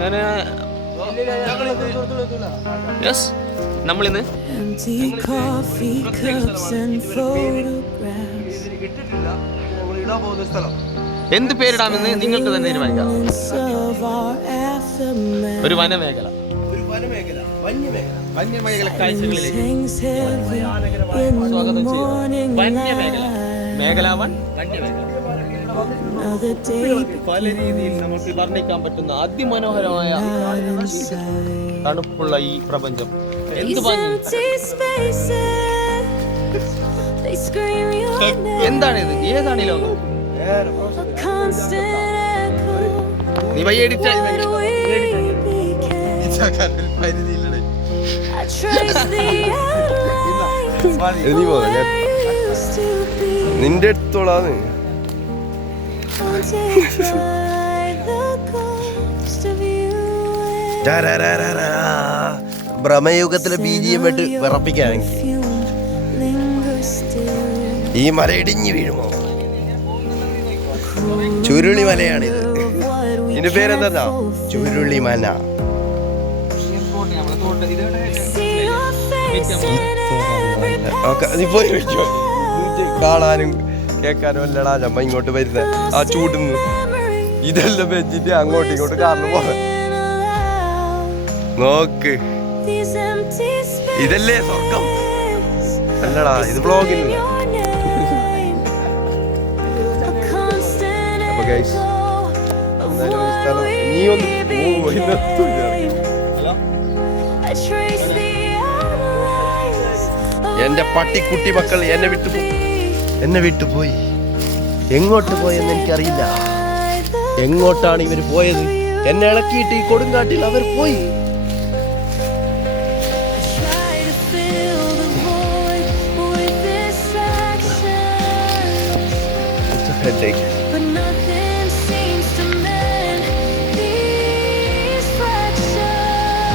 അങ്ങനെ യെസ് നമ്മളിന്ന് എന്ത് പേരിടാമെന്ന് നിങ്ങൾക്ക് തന്നെ തീരുമാനിക്കാം. ഒരു വനമേഖല, വന്യമേഖല കാഴ്ചകളിലേക്ക് സ്വാഗതം ചെയ്യുന്നു. വന്യമേഖല, മേഖല 1 വന്യമേഖല. പല രീതിയിൽ നമുക്ക് വർണ്ണിക്കാൻ പറ്റുന്ന അതിമനോഹരമായ തണുപ്പുള്ള ഈ പ്രപഞ്ചം. എന്ത് എന്താണിത്? ഏതാണ് ഈ ലോകം? നീ വയ്യടിച്ച നിന്റെ അടുത്തോളാന്ന് ഭ്രമയുഗത്തിലെ BGM ഇട്ട് വിറപ്പിക്കാണെങ്കിൽ ഈ മല ഇടിഞ്ഞു വീഴുമോ? ചുരുളി മലയാണിത്. ഇതിന്റെ പേരെന്താ? ചുരുളി മല. കാണാനും കേൾക്കാനും അല്ലടാ നമ്മ ഇങ്ങോട്ട് വരുന്ന ആ ചൂടുന്നു. ഇതെല്ലാം വെച്ചിട്ട് അങ്ങോട്ടും ഇങ്ങോട്ടും കാരണം പോകാൻ നോക്ക്. ഇതല്ലേ സ്വർഗം? അല്ലടാ ഇത് വ്ളോഗിൽ. അപ്പൊ ഗൈസ് നീ ഒന്ന് എന്റെ പട്ടിക്കുട്ടി മക്കൾ എന്നെ വിട്ടുപോയി. എങ്ങോട്ട് പോയെന്ന് എനിക്കറിയില്ല. എങ്ങോട്ടാണ് ഇവർ പോയത്? എന്നെ ഇളക്കിയിട്ട് ഈ കൊടുങ്കാട്ടിൽ അവർ പോയി.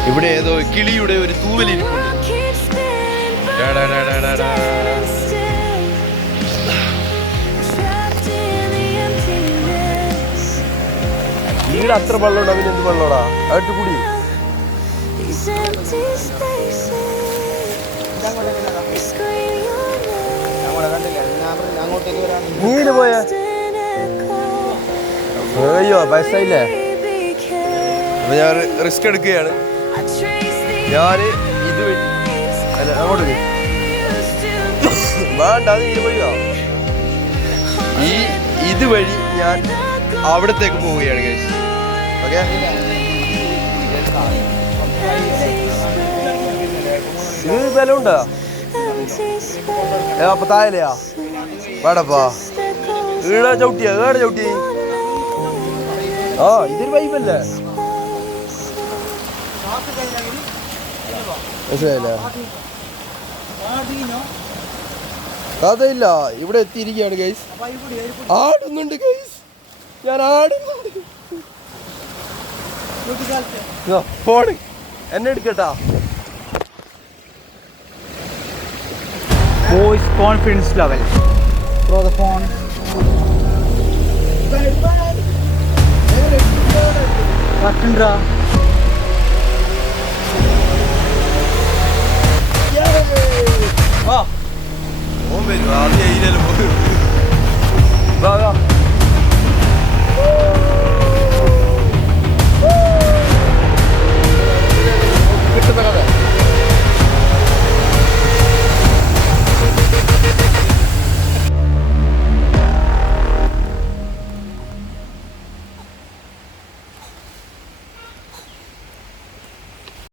ഇവിടെ ഏതോ കിളിയുടെ ഒരു തൂവലിരിപ്പുണ്ട്. വീട് അത്ര വെള്ളമുണ്ട്. അവന് എന്ത് വെള്ളോടാ? അകത്ത് കൂടി നീര് പോയ അയ്യോ പൈസയില്ലേ? അപ്പൊ ഞാൻ റിസ്ക് എടുക്കുകയാണ്. ഞാന് ഇത് അല്ല അങ്ങോട്ട് വേണ്ട, അത് ഇത് വഴിയോ? ഇതുവഴി ഞാൻ അവിടത്തേക്ക് പോവുകയാണ് ഗൈസ്. ഓക്കെ, ഇത് ബലമുണ്ടാ? അപ്പൊ താഴെയാ വേടപ്പാ. ഈട ചവിട്ടിയ ഏടെ ചവിട്ടി? ആ ഇതൊരു വൈബല്ലേ? മനസ്സിലായില്ലേ? കഥയില്ല. ഇവിടെ എത്തിയിരിക്കുകയാണ് ഗൈസ്. ആടുന്നുണ്ട് ഗൈസ്, ഞാൻ ആടുന്നുണ്ട്. ഫോൺ എന്നെ എടുക്കട്ടാ. Voice confidence level. Throw the phone. Patindra. ഓൻ വരും. ആദ്യം